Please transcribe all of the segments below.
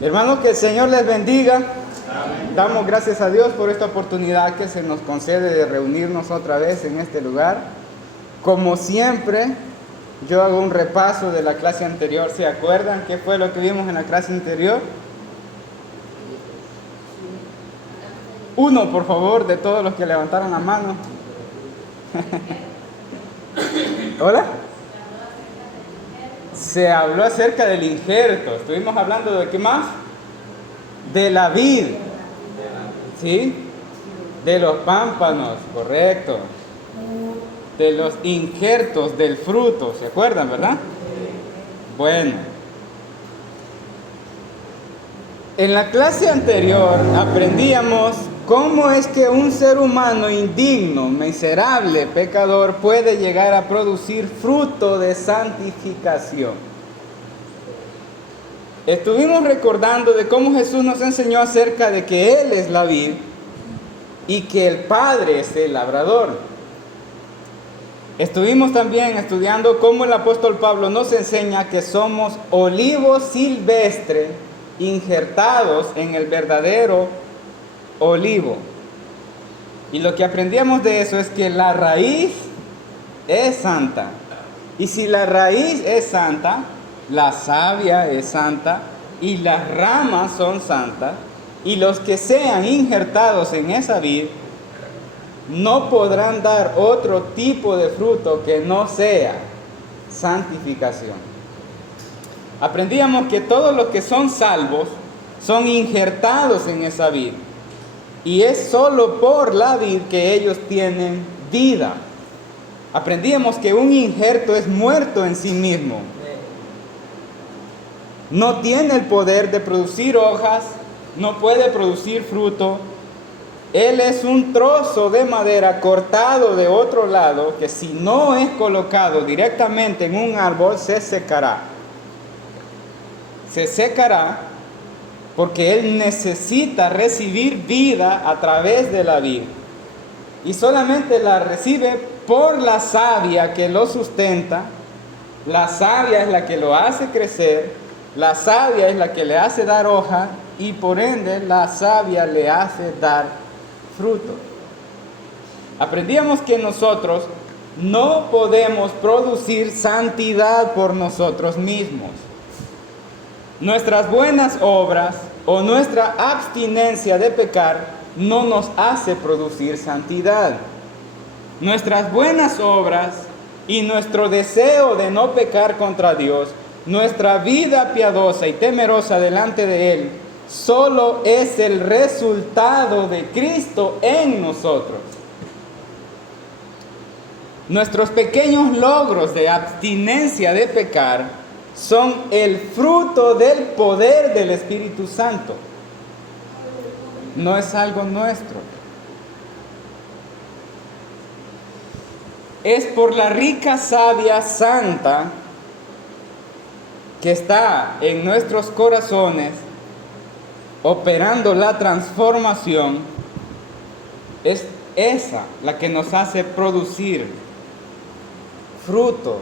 Hermanos, que el Señor les bendiga. Amén. Damos gracias a Dios por esta oportunidad que se nos concede de reunirnos otra vez en este lugar. Como siempre, yo hago un repaso de la clase anterior. ¿Se acuerdan qué fue lo que vimos en la clase anterior? Uno, por favor, de todos los que levantaron la mano. ¿Hola? Se habló acerca del injerto. Estuvimos hablando de qué más? De la vid. ¿Sí? De los pámpanos, correcto. De los injertos del fruto. ¿Se acuerdan, verdad? Bueno. En la clase anterior aprendíamos cómo es que un ser humano indigno, miserable, pecador puede llegar a producir fruto de santificación. Estuvimos recordando de cómo Jesús nos enseñó acerca de que Él es la vid y que el Padre es el labrador. Estuvimos también estudiando cómo el apóstol Pablo nos enseña que somos olivos silvestres injertados en el verdadero olivo. Y lo que aprendíamos de eso es que la raíz es santa. Y si la raíz es santa, la savia es santa y las ramas son santas, y los que sean injertados en esa vid no podrán dar otro tipo de fruto que no sea santificación. Aprendíamos que todos los que son salvos son injertados en esa vid. Y es solo por la vid que ellos tienen vida. Aprendíamos que un injerto es muerto en sí mismo. No tiene el poder de producir hojas, no puede producir fruto. Él es un trozo de madera cortado de otro lado que si no es colocado directamente en un árbol se secará. Se secará porque él necesita recibir vida a través de la vid. Y solamente la recibe por la savia que lo sustenta. La savia es la que lo hace crecer. La savia es la que le hace dar hoja. Y por ende la savia le hace dar fruto. Aprendíamos que nosotros no podemos producir santidad por nosotros mismos. Nuestras buenas obras o nuestra abstinencia de pecar no nos hace producir santidad. Nuestras buenas obras y nuestro deseo de no pecar contra Dios, nuestra vida piadosa y temerosa delante de Él, solo es el resultado de Cristo en nosotros. Nuestros pequeños logros de abstinencia de pecar son el fruto del poder del Espíritu Santo. No es algo nuestro. Es por la rica savia santa que está en nuestros corazones operando la transformación. Es esa la que nos hace producir fruto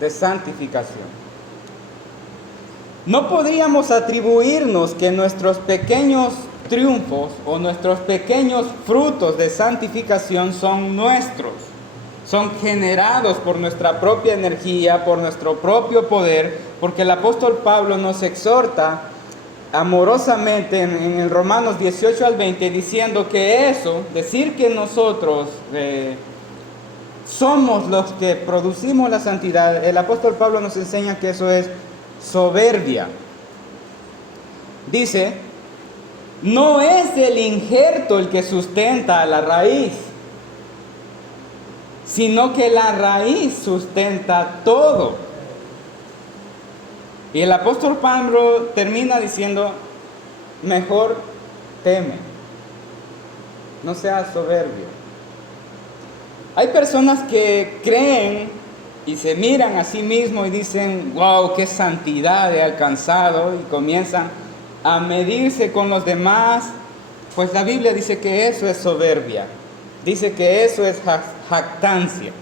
de santificación. No podríamos atribuirnos que nuestros pequeños triunfos o nuestros pequeños frutos de santificación son nuestros. Son generados por nuestra propia energía, por nuestro propio poder, porque el apóstol Pablo nos exhorta amorosamente en el Romanos 18 al 20, diciendo que eso, decir que nosotros somos los que producimos la santidad, el apóstol Pablo nos enseña que eso es soberbia. Dice, no es el injerto el que sustenta a la raíz, sino que la raíz sustenta todo. Y el apóstol Pablo termina diciendo, mejor teme, no seas soberbio. Hay personas que creen y se miran a sí mismos y dicen, wow, qué santidad he alcanzado, y comienzan a medirse con los demás. Pues la Biblia dice que eso es soberbia, dice que eso es jactancia.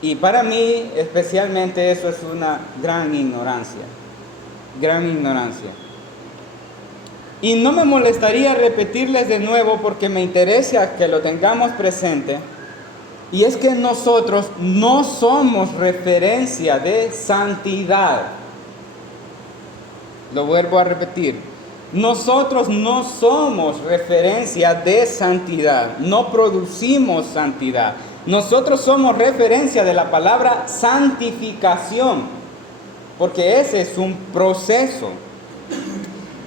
Y para mí especialmente eso es una gran ignorancia, gran ignorancia. Y no me molestaría repetirles de nuevo porque me interesa que lo tengamos presente. Y es que nosotros no somos referencia de santidad. Lo vuelvo a repetir. Nosotros no somos referencia de santidad. No producimos santidad. Nosotros somos referencia de la palabra santificación. Porque ese es un proceso.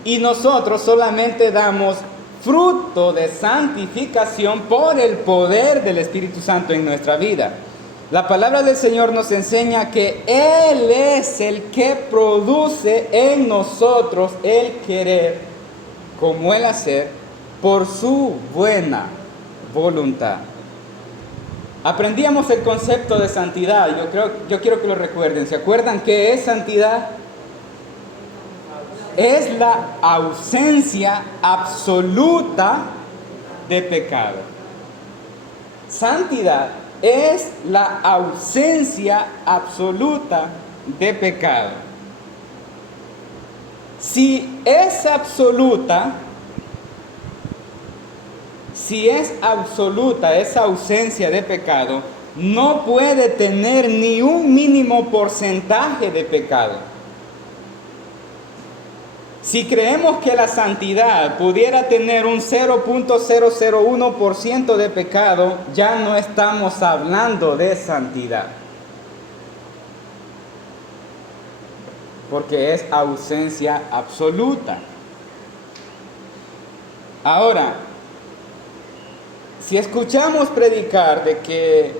Y nosotros solamente damos fruto de santificación por el poder del Espíritu Santo en nuestra vida. La palabra del Señor nos enseña que Él es el que produce en nosotros el querer como el hacer por su buena voluntad. Aprendíamos el concepto de santidad. Yo quiero que lo recuerden. ¿Se acuerdan qué es santidad? Es la ausencia absoluta de pecado. Santidad es la ausencia absoluta de pecado. Si es absoluta esa ausencia de pecado, no puede tener ni un mínimo porcentaje de pecado. Si creemos que la santidad pudiera tener un 0.001% de pecado, ya no estamos hablando de santidad. Porque es ausencia absoluta. Ahora, si escuchamos predicar de que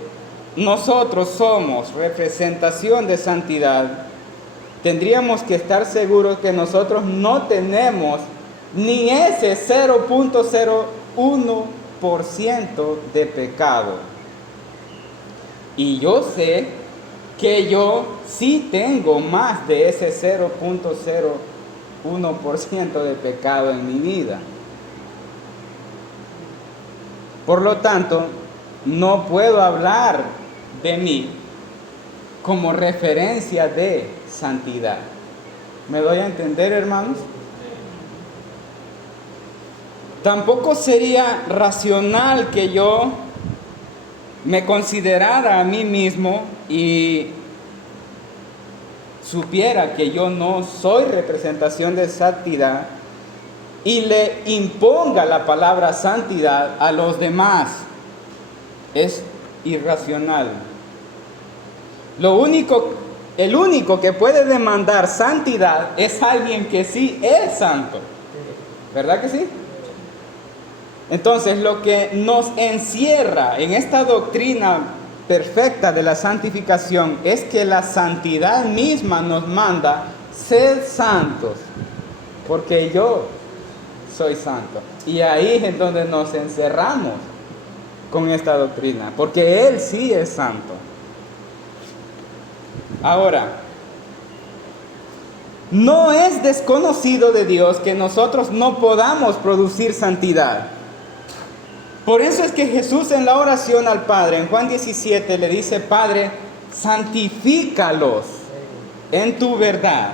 nosotros somos representación de santidad, tendríamos que estar seguros que nosotros no tenemos ni ese 0.01% de pecado. Y yo sé que yo sí tengo más de ese 0.01% de pecado en mi vida. Por lo tanto, no puedo hablar de mí como referencia de santidad. ¿Me doy a entender, hermanos? Tampoco sería racional que yo me considerara a mí mismo y supiera que yo no soy representación de santidad y le imponga la palabra santidad a los demás. Es irracional. El único que puede demandar santidad es alguien que sí es santo. ¿Verdad que sí? Entonces, lo que nos encierra en esta doctrina perfecta de la santificación es que la santidad misma nos manda ser santos, porque yo soy santo. Y ahí es donde nos encerramos con esta doctrina, porque Él sí es santo. Ahora, no es desconocido de Dios que nosotros no podamos producir santidad. Por eso es que Jesús en la oración al Padre, en Juan 17, le dice: Padre, santifícalos en tu verdad.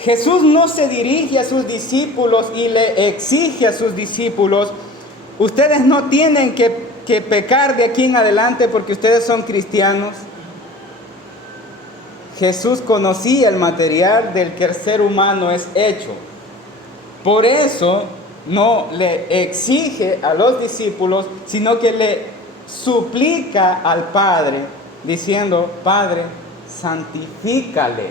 Jesús no se dirige a sus discípulos y le exige a sus discípulos: ustedes no tienen que pecar de aquí en adelante porque ustedes son cristianos. Jesús conocía el material del que el ser humano es hecho. Por eso no le exige a los discípulos, sino que le suplica al Padre, diciendo: Padre, santifícales.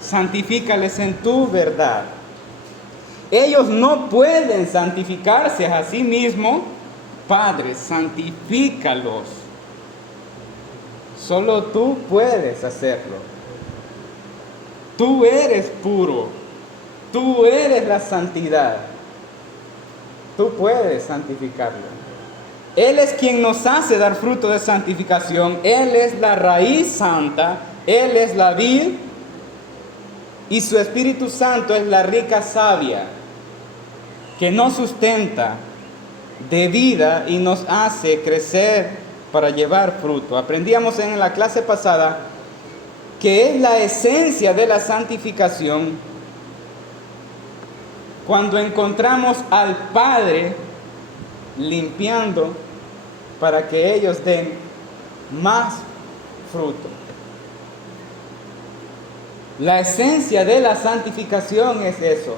Santifícales en tu verdad. Ellos no pueden santificarse a sí mismos. Padre, santifícalos. Solo tú puedes hacerlo. Tú eres puro. Tú eres la santidad. Tú puedes santificarlo. Él es quien nos hace dar fruto de santificación. Él es la raíz santa. Él es la vid. Y su Espíritu Santo es la rica savia que nos sustenta de vida y nos hace crecer para llevar fruto. Aprendíamos en la clase pasada que es la esencia de la santificación cuando encontramos al Padre limpiando para que ellos den más fruto. La esencia de la santificación es eso,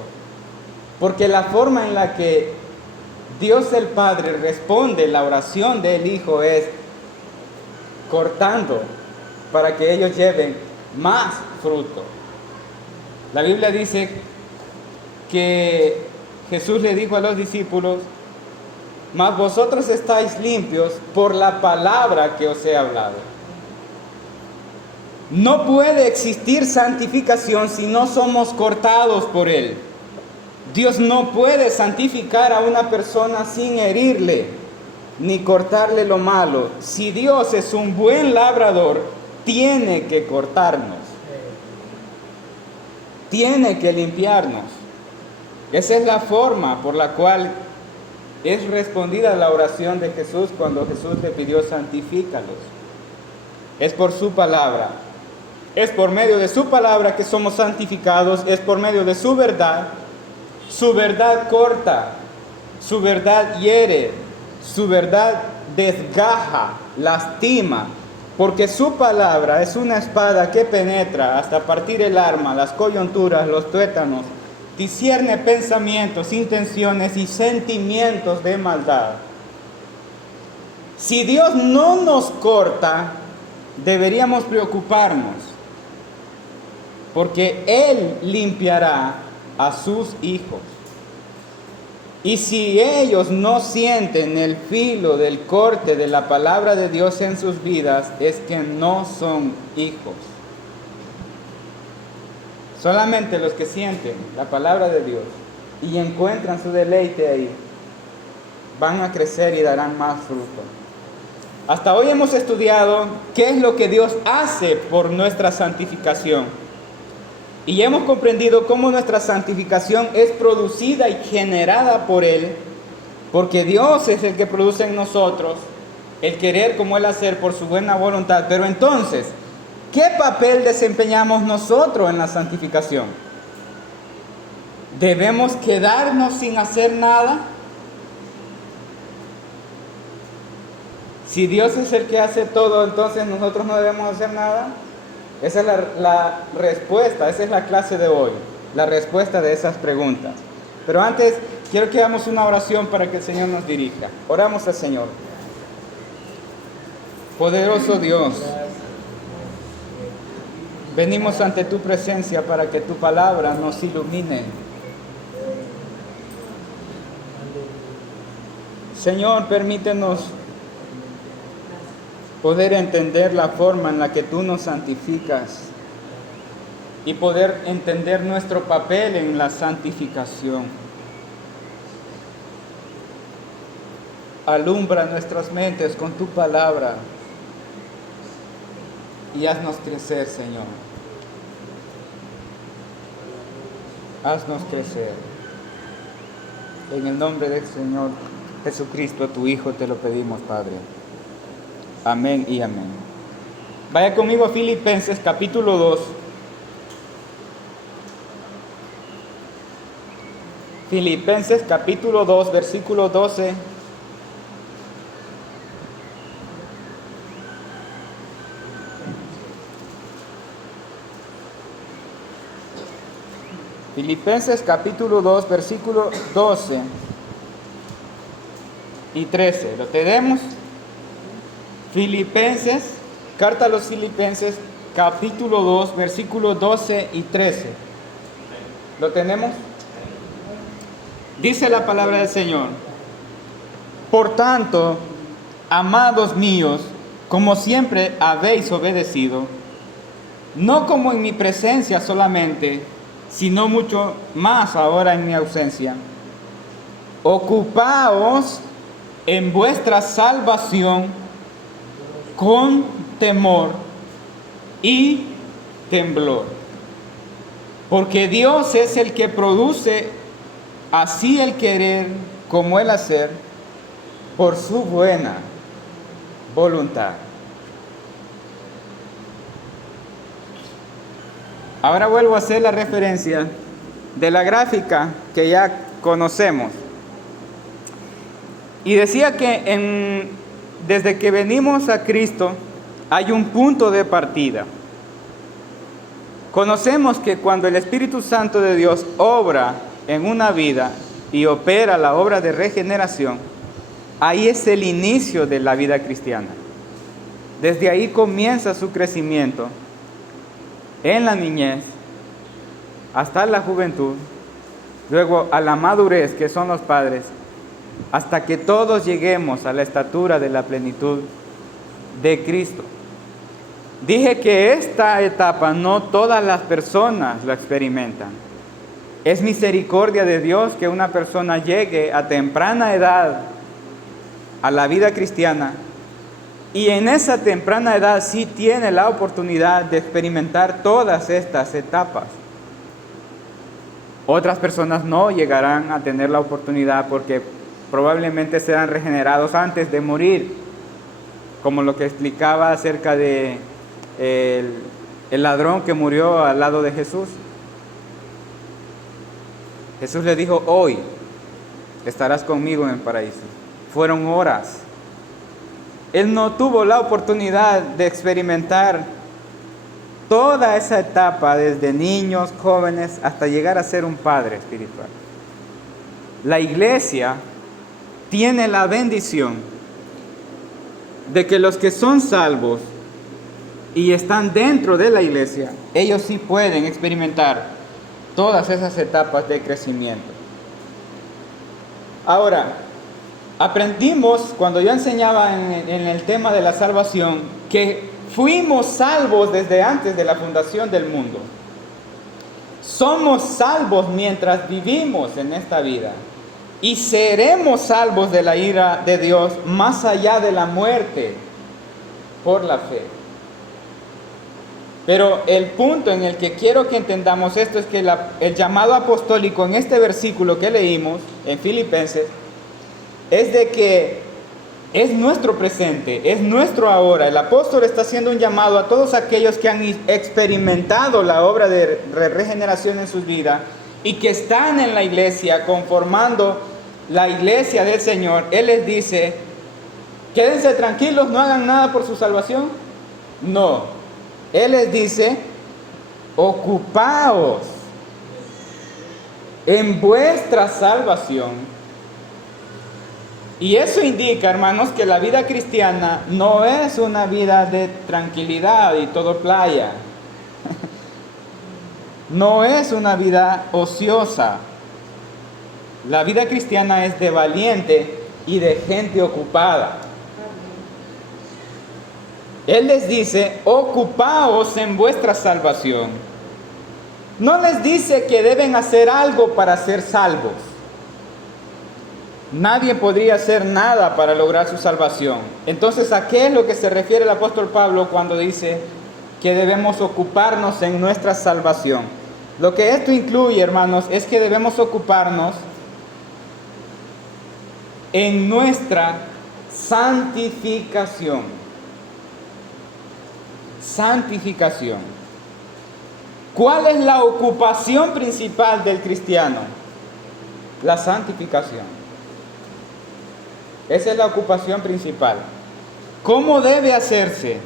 porque la forma en la que Dios el Padre responde la oración del Hijo es cortando para que ellos lleven más fruto. La Biblia dice que Jesús le dijo a los discípulos: mas vosotros estáis limpios por la palabra que os he hablado. No puede existir santificación si no somos cortados por Él. Dios no puede santificar a una persona sin herirle ni cortarle lo malo. Si Dios es un buen labrador, tiene que cortarnos, tiene que limpiarnos. Esa es la forma por la cual es respondida la oración de Jesús cuando Jesús le pidió: santifícalos. Es por su palabra. Es por medio de su palabra que somos santificados, es por medio de su verdad. Su verdad corta, su verdad hiere, su verdad desgaja, lastima, porque su palabra es una espada que penetra hasta partir el alma, las coyunturas, los tuétanos, discierne pensamientos, intenciones y sentimientos de maldad. Si Dios no nos corta, deberíamos preocuparnos, porque Él limpiará a sus hijos. Y si ellos no sienten el filo del corte de la palabra de Dios en sus vidas, es que no son hijos. Solamente los que sienten la palabra de Dios y encuentran su deleite ahí, van a crecer y darán más fruto. Hasta hoy hemos estudiado qué es lo que Dios hace por nuestra santificación. Y hemos comprendido cómo nuestra santificación es producida y generada por Él, porque Dios es el que produce en nosotros el querer como el hacer por su buena voluntad. Pero entonces, ¿qué papel desempeñamos nosotros en la santificación? ¿Debemos quedarnos sin hacer nada? Si Dios es el que hace todo, entonces nosotros no debemos hacer nada. Esa es la respuesta, esa es la clase de hoy, la respuesta de esas preguntas. Pero antes, quiero que hagamos una oración para que el Señor nos dirija. Oramos al Señor. Poderoso Dios, venimos ante tu presencia para que tu palabra nos ilumine. Señor, permítenos poder entender la forma en la que tú nos santificas y poder entender nuestro papel en la santificación. Alumbra nuestras mentes con tu palabra y haznos crecer, Señor. Haznos crecer. En el nombre del Señor Jesucristo, tu Hijo, te lo pedimos, Padre. Amén y amén. Vaya conmigo a Filipenses capítulo 2. Filipenses capítulo 2, versículo 12. Filipenses capítulo 2, versículo 12 y 13. ¿Lo tenemos? Filipenses, carta a los Filipenses, capítulo 2, versículos 12 y 13. ¿Lo tenemos? Dice la palabra del Señor: por tanto, amados míos, como siempre habéis obedecido, no como en mi presencia solamente, sino mucho más ahora en mi ausencia, ocupaos en vuestra salvación con temor y temblor, porque Dios es el que produce así el querer como el hacer por su buena voluntad. Ahora vuelvo a hacer la referencia de la gráfica que ya conocemos. Y decía que desde que venimos a Cristo hay un punto de partida. Conocemos que cuando el Espíritu Santo de Dios obra en una vida y opera la obra de regeneración, ahí es el inicio de la vida cristiana. Desde ahí comienza su crecimiento en la niñez, hasta la juventud, luego a la madurez, que son los padres, hasta que todos lleguemos a la estatura de la plenitud de Cristo. Dije que esta etapa no todas las personas la experimentan. Es misericordia de Dios que una persona llegue a temprana edad a la vida cristiana y en esa temprana edad sí tiene la oportunidad de experimentar todas estas etapas. Otras personas no llegarán a tener la oportunidad porque probablemente serán regenerados antes de morir, como lo que explicaba acerca de el ladrón que murió al lado de Jesús. Jesús le dijo: hoy estarás conmigo en el paraíso. Fueron horas. Él no tuvo la oportunidad de experimentar toda esa etapa, desde niños, jóvenes, hasta llegar a ser un padre espiritual. La iglesia tiene la bendición de que los que son salvos y están dentro de la iglesia, ellos sí pueden experimentar todas esas etapas de crecimiento. Ahora, aprendimos cuando yo enseñaba en el tema de la salvación que fuimos salvos desde antes de la fundación del mundo. Somos salvos mientras vivimos en esta vida y seremos salvos de la ira de Dios más allá de la muerte por la fe. Pero el punto en el que quiero que entendamos esto es que el llamado apostólico en este versículo que leímos en Filipenses es de que es nuestro presente, es nuestro ahora. El apóstol está haciendo un llamado a todos aquellos que han experimentado la obra de regeneración en sus vidas y que están en la iglesia conformando la iglesia del Señor. Él les dice: quédense tranquilos, no hagan nada por su salvación. No. Él les dice: ocupaos en vuestra salvación. Y eso indica, hermanos, que la vida cristiana no es una vida de tranquilidad y todo playa. No es una vida ociosa. La vida cristiana es de valiente y de gente ocupada. Él les dice: ocupaos en vuestra salvación. No les dice que deben hacer algo para ser salvos. Nadie podría hacer nada para lograr su salvación. Entonces, ¿a qué es lo que se refiere el apóstol Pablo cuando dice que debemos ocuparnos en nuestra salvación? Lo que esto incluye, hermanos, es que debemos ocuparnos en nuestra santificación. Santificación. ¿Cuál es la ocupación principal del cristiano? La santificación. Esa es la ocupación principal. ¿Cómo debe hacerse?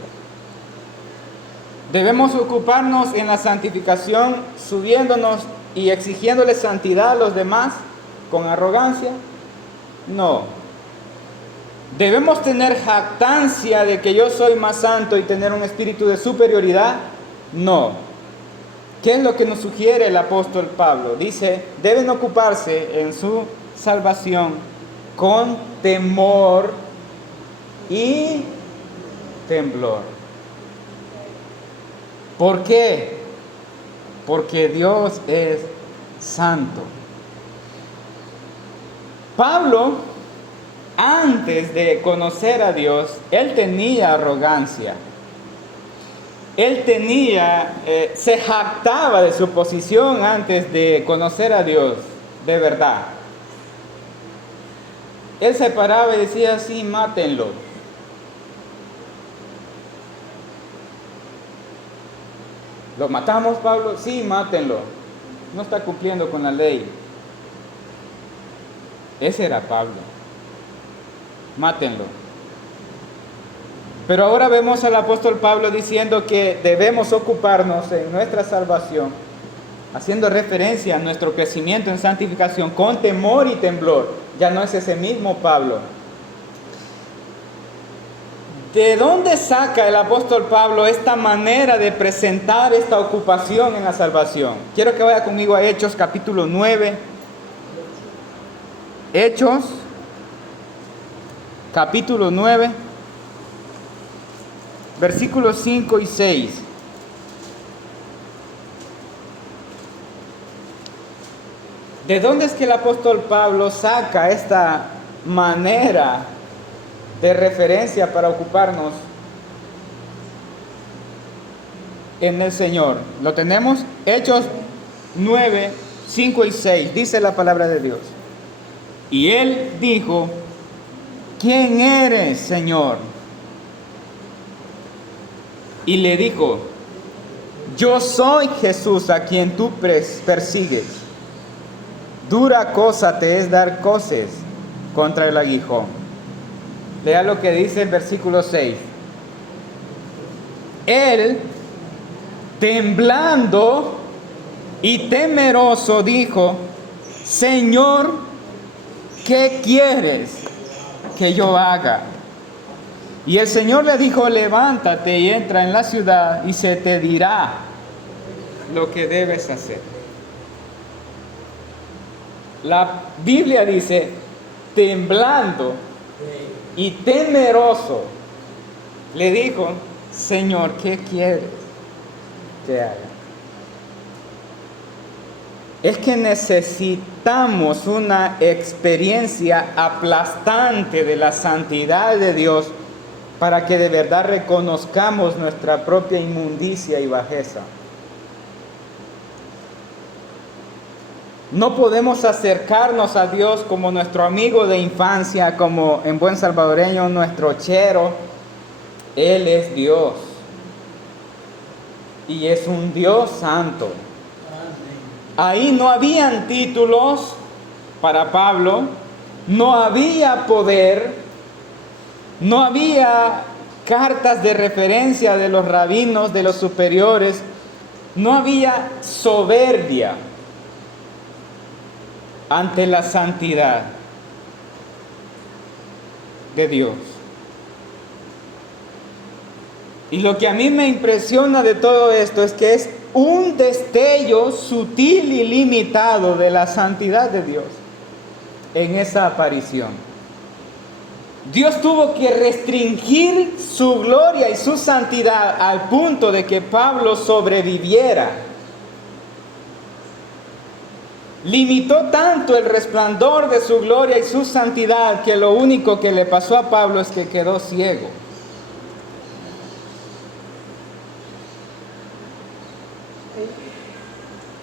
¿Debemos ocuparnos en la santificación subiéndonos y exigiéndole santidad a los demás con arrogancia? No. ¿Debemos tener jactancia de que yo soy más santo y tener un espíritu de superioridad? No. ¿Qué es lo que nos sugiere el apóstol Pablo? Dice: deben ocuparse en su salvación con temor y temblor. ¿Por qué? Porque Dios es santo. Pablo, antes de conocer a Dios, él tenía arrogancia. Él se jactaba de su posición antes de conocer a Dios de verdad. Él se paraba y decía: sí, mátenlo. ¿Lo matamos, Pablo? Sí, mátenlo. no está cumpliendo con la ley. Ese era Pablo. Mátenlo. Pero ahora vemos al apóstol Pablo diciendo que debemos ocuparnos en nuestra salvación, haciendo referencia a nuestro crecimiento en santificación con temor y temblor. Ya no es ese mismo Pablo. ¿De dónde saca el apóstol Pablo esta manera de presentar esta ocupación en la salvación? Quiero que vaya conmigo a Hechos capítulo 9. Hechos capítulo 9, versículos 5 y 6. ¿De dónde es que el apóstol Pablo saca esta manera de referencia para ocuparnos en el Señor? Lo tenemos, Hechos 9, 5 y 6, dice la palabra de Dios. Y él dijo: ¿quién eres, Señor? Y le dijo: yo soy Jesús a quien tú persigues. Dura cosa te es dar coces contra el aguijón. Lea lo que dice el versículo 6. Él, temblando y temeroso, dijo: Señor, ¿qué quieres que yo haga? Y el Señor le dijo: levántate y entra en la ciudad y se te dirá lo que debes hacer. La Biblia dice: temblando y temeroso, le dijo: Señor, ¿qué quieres que haga? Es que necesitamos una experiencia aplastante de la santidad de Dios para que de verdad reconozcamos nuestra propia inmundicia y bajeza. No podemos acercarnos a Dios como nuestro amigo de infancia, como en buen salvadoreño nuestro chero. Él es Dios y es un Dios santo. Ahí no habían títulos para Pablo, no había poder, no había cartas de referencia de los rabinos, de los superiores, no había soberbia ante la santidad de Dios. Y lo que a mí me impresiona de todo esto es que es un destello sutil y limitado de la santidad de Dios en esa aparición. Dios tuvo que restringir su gloria y su santidad al punto de que Pablo sobreviviera. Limitó tanto el resplandor de su gloria y su santidad que lo único que le pasó a Pablo es que quedó ciego.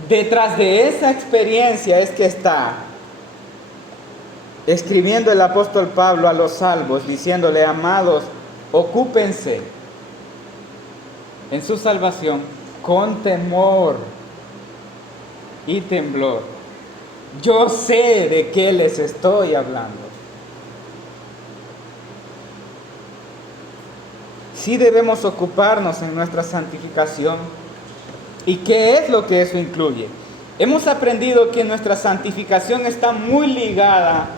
Detrás de esa experiencia es que está escribiendo el apóstol Pablo a los salvos, diciéndole: amados, ocúpense en su salvación con temor y temblor. Yo sé de qué les estoy hablando. Sí debemos ocuparnos en nuestra santificación. ¿Y qué es lo que eso incluye? Hemos aprendido que nuestra santificación está muy ligada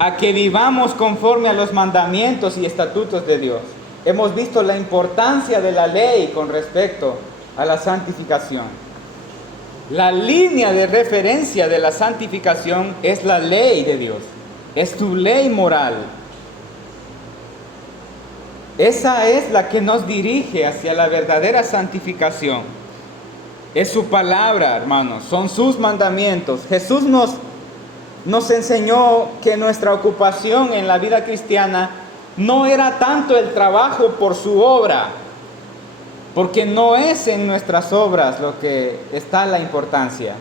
a que vivamos conforme a los mandamientos y estatutos de Dios. Hemos visto la importancia de la ley con respecto a la santificación. La línea de referencia de la santificación es la ley de Dios, es tu ley moral. Esa es la que nos dirige hacia la verdadera santificación. Es su palabra, hermanos, son sus mandamientos. Jesús nos enseñó que nuestra ocupación en la vida cristiana no era tanto el trabajo por su obra, porque no es en nuestras obras lo que está la importancia.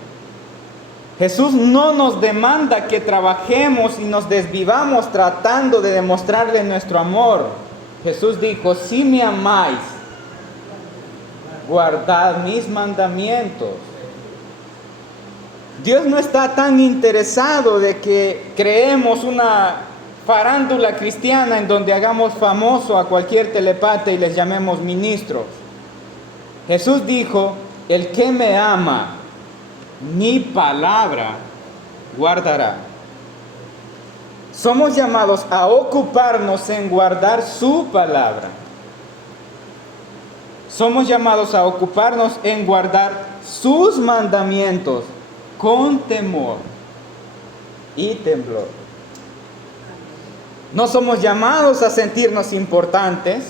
Jesús no nos demanda que trabajemos y nos desvivamos tratando de demostrarle nuestro amor. Jesús dijo: si me amáis, guardad mis mandamientos. Dios no está tan interesado de que creemos una farándula cristiana en donde hagamos famoso a cualquier telepata y les llamemos ministros. Jesús dijo, el que me ama, mi palabra guardará. Somos llamados a ocuparnos en guardar su palabra. Somos llamados a ocuparnos en guardar sus mandamientos con temor y temblor. No somos llamados a sentirnos importantes,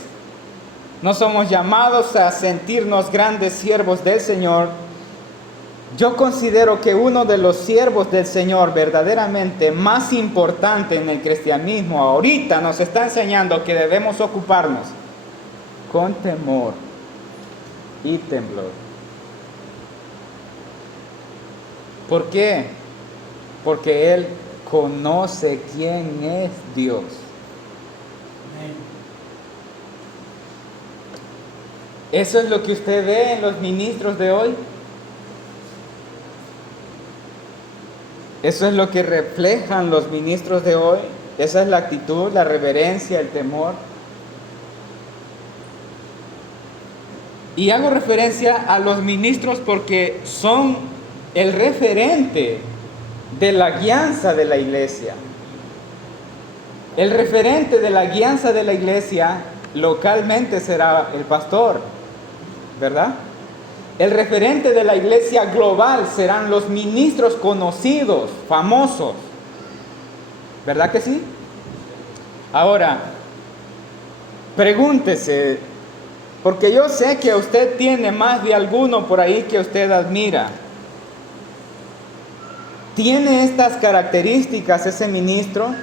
no somos llamados a sentirnos grandes siervos del Señor. Yo considero que uno de los siervos del Señor verdaderamente más importante en el cristianismo ahorita nos está enseñando que debemos ocuparnos con temor y temblor. ¿Por qué? Porque Él conoce quién es Dios. ¿Eso es lo que usted ve en los ministros de hoy? ¿Eso es lo que reflejan los ministros de hoy? ¿Esa es la actitud, la reverencia, el temor? Y hago referencia a los ministros porque son el referente de la guianza de la iglesia. El referente de la guianza de la iglesia localmente será el pastor, ¿verdad? El referente de la iglesia global serán los ministros conocidos, famosos. ¿Verdad que sí? Ahora, pregúntese, porque yo sé que usted tiene más de alguno por ahí que usted admira. ¿Tiene estas características ese ministro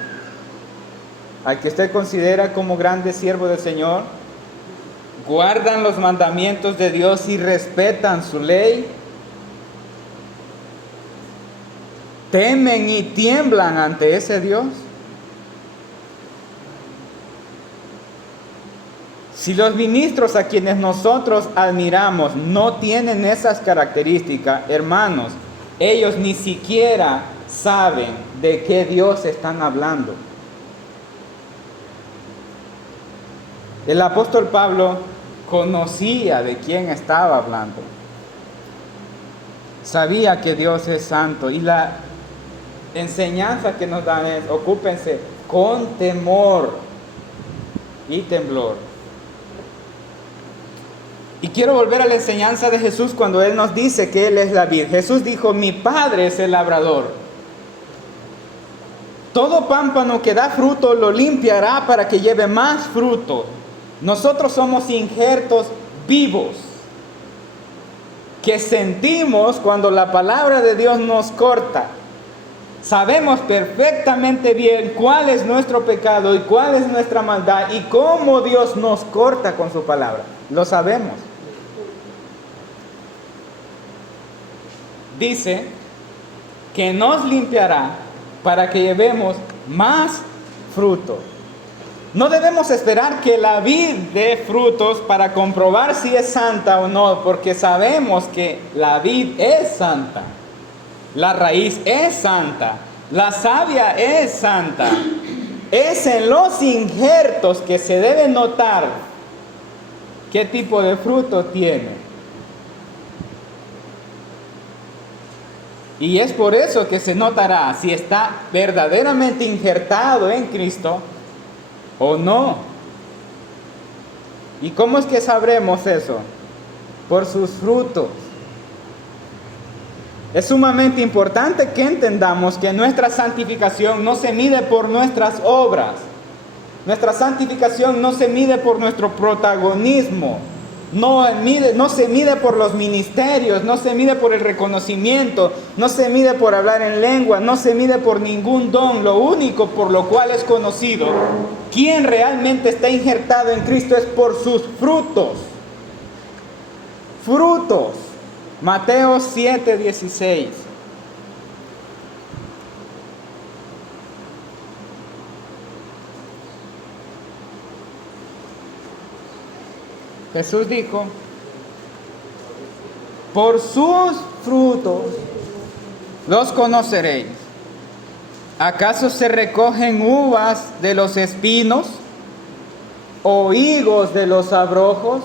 al que usted considera como grande siervo del Señor? ¿Guardan los mandamientos de Dios y respetan su ley? ¿Temen y tiemblan ante ese Dios? Si los ministros a quienes nosotros admiramos no tienen esas características, hermanos, ellos ni siquiera saben de qué Dios están hablando. El apóstol Pablo conocía de quién estaba hablando. Sabía que Dios es santo y la enseñanza que nos dan es: ocúpense con temor y temblor. Y quiero volver a la enseñanza de Jesús cuando Él nos dice que Él es la vid. Jesús dijo: mi Padre es el labrador. Todo pámpano que da fruto lo limpiará para que lleve más fruto. Nosotros somos injertos vivos que sentimos cuando la palabra de Dios nos corta. Sabemos perfectamente bien cuál es nuestro pecado y cuál es nuestra maldad y cómo Dios nos corta con su palabra. Lo sabemos. Dice que nos limpiará para que llevemos más fruto. No debemos esperar que la vid dé frutos para comprobar si es santa o no, porque sabemos que la vid es santa, la raíz es santa, la savia es santa. Es en los injertos que se debe notar qué tipo de fruto tiene. Y es por eso que se notará si está verdaderamente injertado en Cristo o no. ¿Y cómo es que sabremos eso? Por sus frutos. Es sumamente importante que entendamos que nuestra santificación no se mide por nuestras obras. Nuestra santificación no se mide por nuestro protagonismo. No se mide por los ministerios, no se mide por el reconocimiento, no se mide por hablar en lengua, no se mide por ningún don. Lo único por lo cual es conocido quién realmente está injertado en Cristo es por sus frutos. Frutos. Mateo 7:16. Jesús dijo: por sus frutos los conoceréis. ¿Acaso se recogen uvas de los espinos o higos de los abrojos?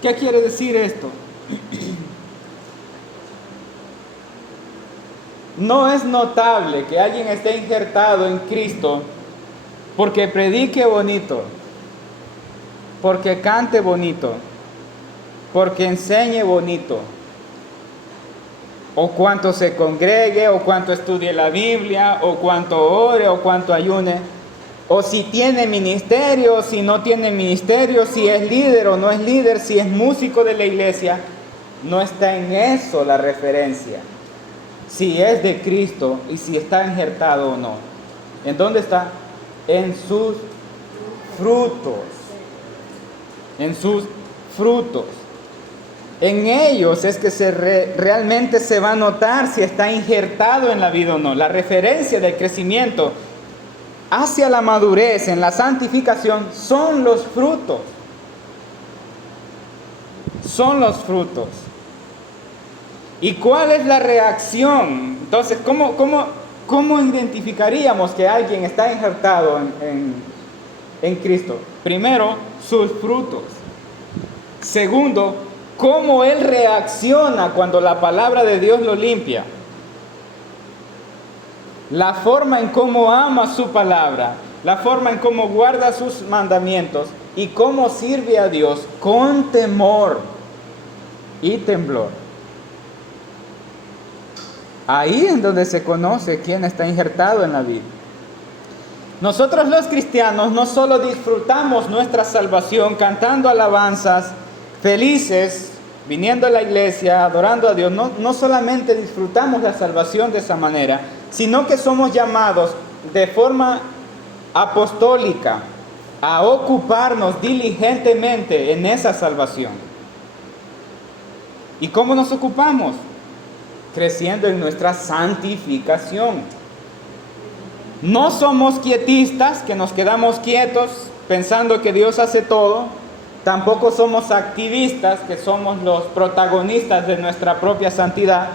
¿Qué quiere decir esto? No es notable que alguien esté injertado en Cristo porque predique bonito, porque cante bonito, porque enseñe bonito, o cuánto se congregue, o cuánto estudie la Biblia, o cuánto ore, o cuánto ayune, o si tiene ministerio, si no tiene ministerio, si es líder o no es líder, si es músico de la iglesia. No está en eso la referencia. Si es de Cristo y si está injertado o no. ¿En dónde está? En sus frutos. En sus frutos. En ellos es que realmente se va a notar si está injertado en la vida o no. La referencia del crecimiento hacia la madurez en la santificación son los frutos. Son los frutos. ¿Y cuál es la reacción? Entonces, ¿cómo identificaríamos que alguien está injertado en Cristo? Primero, sus frutos. Segundo, cómo él reacciona cuando la palabra de Dios lo limpia. La forma en cómo ama su palabra, la forma en cómo guarda sus mandamientos y cómo sirve a Dios con temor y temblor. Ahí es donde se conoce quién está injertado en la vida. Nosotros los cristianos no solo disfrutamos nuestra salvación cantando alabanzas, felices, viniendo a la iglesia, adorando a Dios, no solamente disfrutamos la salvación de esa manera, sino que somos llamados de forma apostólica a ocuparnos diligentemente en esa salvación. ¿Y cómo nos ocupamos? Creciendo en nuestra santificación. No somos quietistas, que nos quedamos quietos pensando que Dios hace todo. Tampoco somos activistas, que somos los protagonistas de nuestra propia santidad,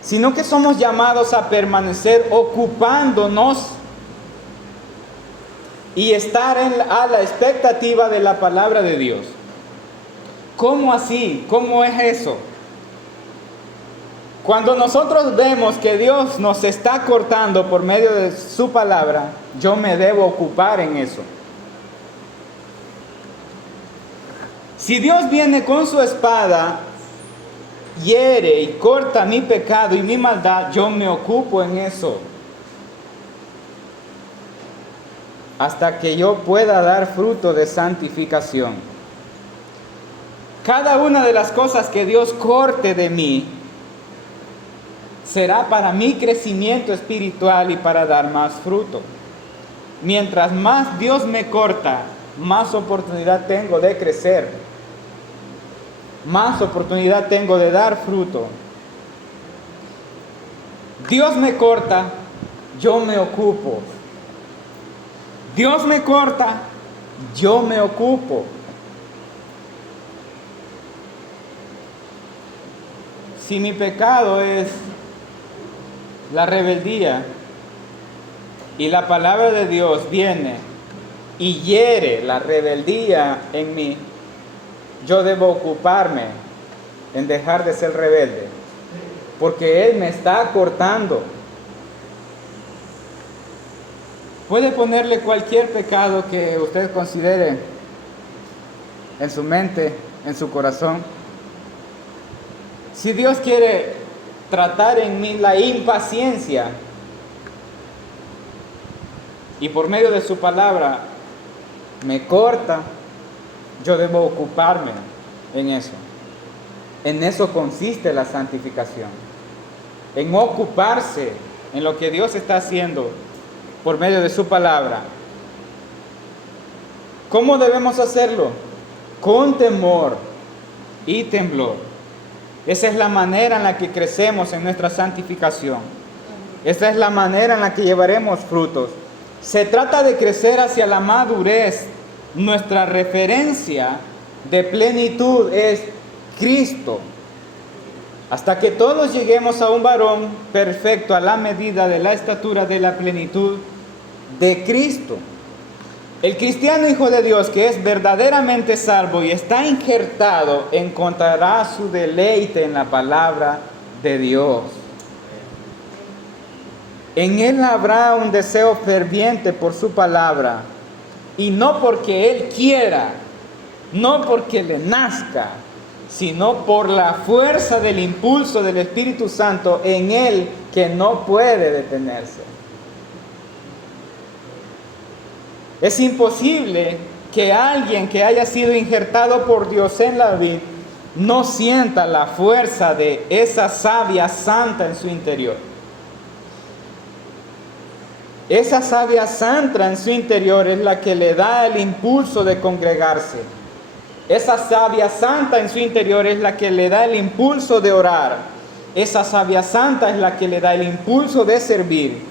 sino que somos llamados a permanecer ocupándonos y estar a la expectativa de la palabra de Dios. ¿Cómo así? ¿Cómo es eso? Cuando nosotros vemos que Dios nos está cortando por medio de su palabra, yo me debo ocupar en eso. Si Dios viene con su espada, hiere y corta mi pecado y mi maldad, yo me ocupo en eso. Hasta que yo pueda dar fruto de santificación. Cada una de las cosas que Dios corte de mí será para mi crecimiento espiritual y para dar más fruto. Mientras más Dios me corta, más oportunidad tengo de crecer. Más oportunidad tengo de dar fruto. Dios me corta, yo me ocupo. Dios me corta, yo me ocupo. Si mi pecado es la rebeldía y la palabra de Dios viene y hiere la rebeldía en mí, yo debo ocuparme en dejar de ser rebelde, porque Él me está cortando. Puede ponerle cualquier pecado que usted considere en su mente, en su corazón. Si Dios quiere tratar en mí la impaciencia y por medio de su palabra me corta, yo debo ocuparme en eso. En eso consiste la santificación, en ocuparse en lo que Dios está haciendo por medio de su palabra. ¿Cómo debemos hacerlo? Con temor y temblor. Esa es la manera en la que crecemos en nuestra santificación. Esa es la manera en la que llevaremos frutos. Se trata de crecer hacia la madurez. Nuestra referencia de plenitud es Cristo, hasta que todos lleguemos a un varón perfecto a la medida de la estatura de la plenitud de Cristo. El cristiano hijo de Dios que es verdaderamente salvo y está injertado encontrará su deleite en la palabra de Dios. En él habrá un deseo ferviente por su palabra, y no porque él quiera, no porque le nazca, sino por la fuerza del impulso del Espíritu Santo en él, que no puede detenerse. Es imposible que alguien que haya sido injertado por Dios en la vid no sienta la fuerza de esa savia santa en su interior. Esa savia santa en su interior es la que le da el impulso de congregarse. Esa savia santa en su interior es la que le da el impulso de orar. Esa savia santa es la que le da el impulso de servir.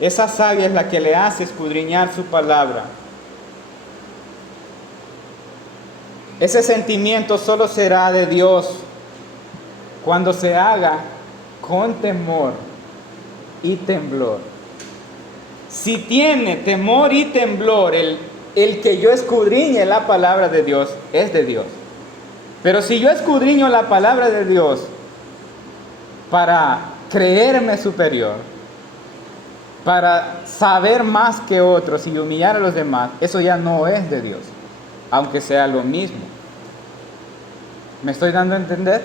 Esa savia es la que le hace escudriñar su palabra. Ese sentimiento solo será de Dios cuando se haga con temor y temblor. Si tiene temor y temblor el que yo escudriñe la palabra de Dios, es de Dios. Pero si yo escudriño la palabra de Dios para creerme superior, para saber más que otros y humillar a los demás, eso ya no es de Dios, aunque sea lo mismo. ¿Me estoy dando a entender?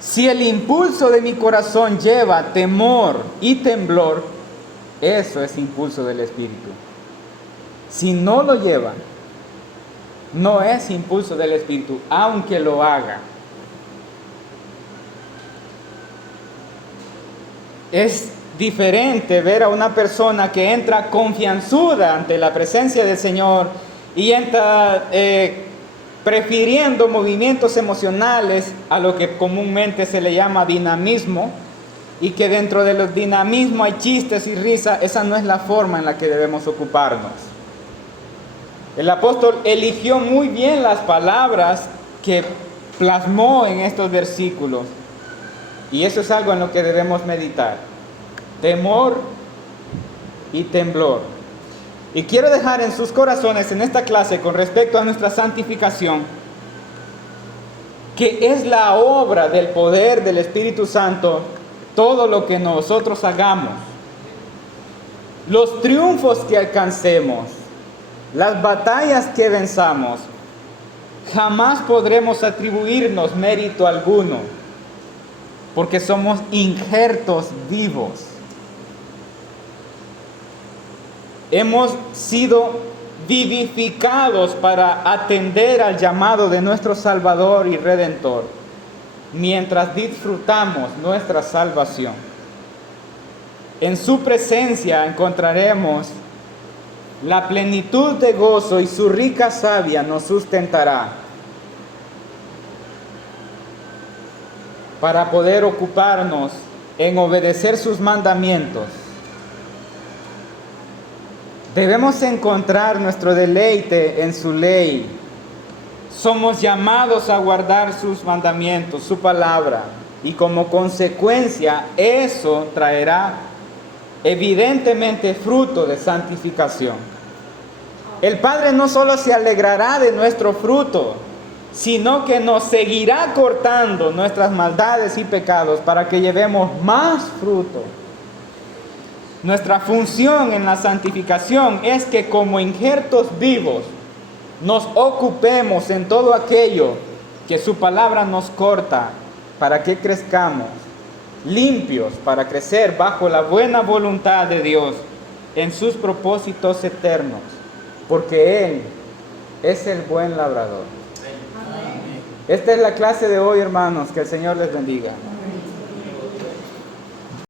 Si el impulso de mi corazón lleva temor y temblor, eso es impulso del Espíritu. Si no lo lleva, no es impulso del Espíritu, aunque lo haga. Es diferente ver a una persona que entra confianzuda ante la presencia del Señor y entra prefiriendo movimientos emocionales a lo que comúnmente se le llama dinamismo, y que dentro de los dinamismos hay chistes y risas. Esa no es la forma en la que debemos ocuparnos. El apóstol eligió muy bien las palabras que plasmó en estos versículos, y eso es algo en lo que debemos meditar: temor y temblor. Y quiero dejar en sus corazones en esta clase, con respecto a nuestra santificación, que es la obra del poder del Espíritu Santo todo lo que nosotros hagamos. Los triunfos que alcancemos, las batallas que venzamos, jamás podremos atribuirnos mérito alguno, porque somos injertos vivos. Hemos sido vivificados para atender al llamado de nuestro Salvador y Redentor, mientras disfrutamos nuestra salvación. En su presencia encontraremos la plenitud de gozo, y su rica savia nos sustentará para poder ocuparnos en obedecer sus mandamientos. Debemos encontrar nuestro deleite en su ley. Somos llamados a guardar sus mandamientos, su palabra, y como consecuencia eso traerá evidentemente fruto de santificación. El Padre no solo se alegrará de nuestro fruto, sino que nos seguirá cortando nuestras maldades y pecados para que llevemos más fruto. Nuestra función en la santificación es que como injertos vivos nos ocupemos en todo aquello que su palabra nos corta, para que crezcamos limpios para crecer bajo la buena voluntad de Dios en sus propósitos eternos, porque Él es el buen labrador. Esta es la clase de hoy, hermanos. Que el Señor les bendiga.